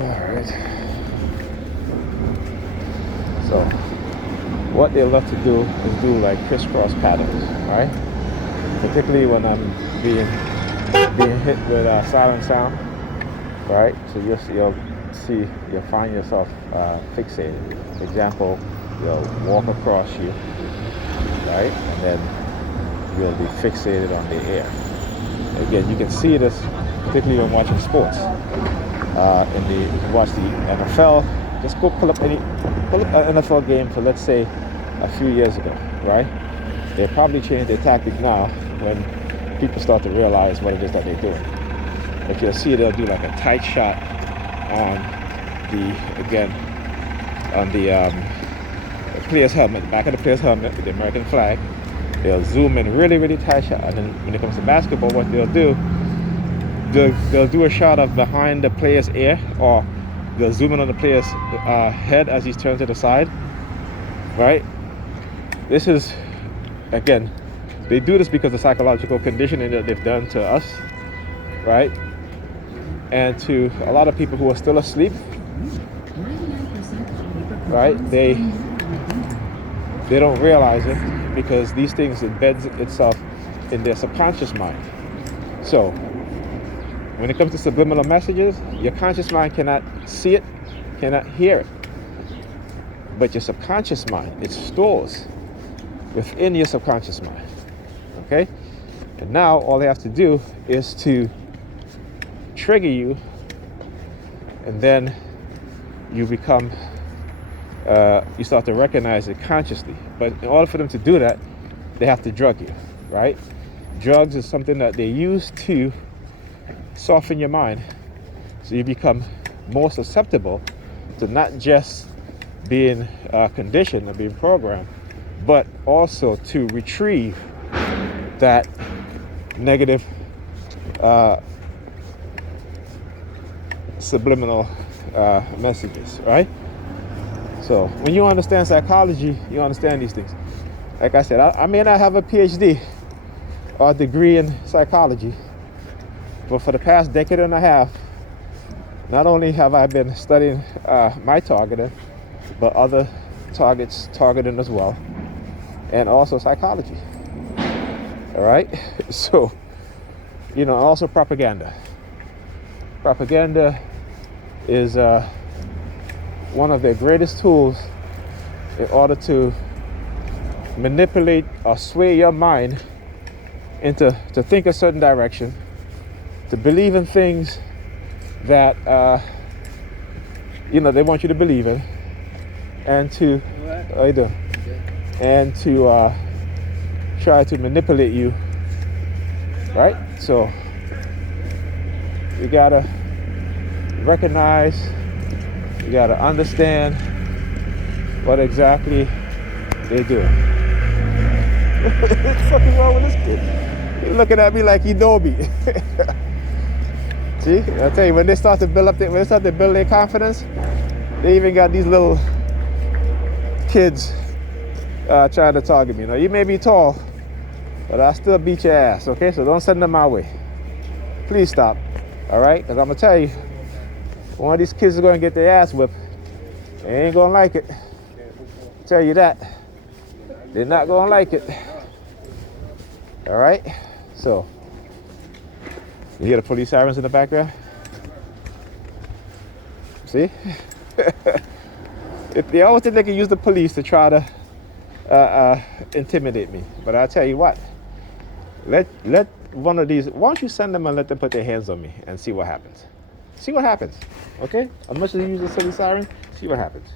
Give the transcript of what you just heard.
Alright. So what they love to do is do like crisscross patterns, right? Particularly when I'm being hit with silent sound, right? So you'll find yourself fixated. For example, you'll walk across you, right? And then you'll be fixated on the air. Again, you can see this particularly when watching sports. If you watch the NFL, just go pull up an NFL game for, let's say, a few years ago, right? They probably changed their tactic now when people start to realize what it is that they're doing. But you'll see they'll do like a tight shot on the player's helmet, the back of the player's helmet with the American flag. They'll zoom in really, really tight shot. And then when it comes to basketball, what they'll do a shot of behind the player's ear, or they'll zoom in on the player's head as he's turned to the side, right? This is, again, they do this because of the psychological conditioning that they've done to us, right? And to a lot of people who are still asleep, right? They don't realize it because these things embeds itself in their subconscious mind. So when it comes to subliminal messages, your conscious mind cannot see it, cannot hear it. But your subconscious mind, it stores within your subconscious mind. Okay? And now all they have to do is to trigger you, and then you become, you start to recognize it consciously. But in order for them to do that, they have to drug you, right? Drugs is something that they use to soften your mind, so you become more susceptible to not just being conditioned or being programmed, but also to retrieve that negative subliminal messages, right? So when you understand psychology, you understand these things. Like I said, I may not have a PhD or a degree in psychology, but for the past decade and a half, not only have I been studying my targeting, but other targets targeting as well, and also psychology. All right? So, also propaganda. Propaganda is one of their greatest tools in order to manipulate or sway your mind to think a certain direction, to believe in things that they want you to believe in, and to try to manipulate you, right? So you gotta recognize, you gotta understand what exactly they're doing. What's fucking wrong with this kid? He's looking at me like he know me. See, I tell you, when they start to build their confidence, they even got these little kids trying to target me. Now, you may be tall, but I still beat your ass, okay? So don't send them my way. Please stop, all right? Because I'm going to tell you, one of these kids is going to get their ass whipped. They ain't going to like it. Tell you that. They're not going to like it. All right? So, you hear the police sirens in the background? See? If they always think they can use the police to try to intimidate me. But I'll tell you what. Let one of these, why don't you send them and let them put their hands on me and see what happens. See what happens, okay? As much as you use the silly siren, see what happens.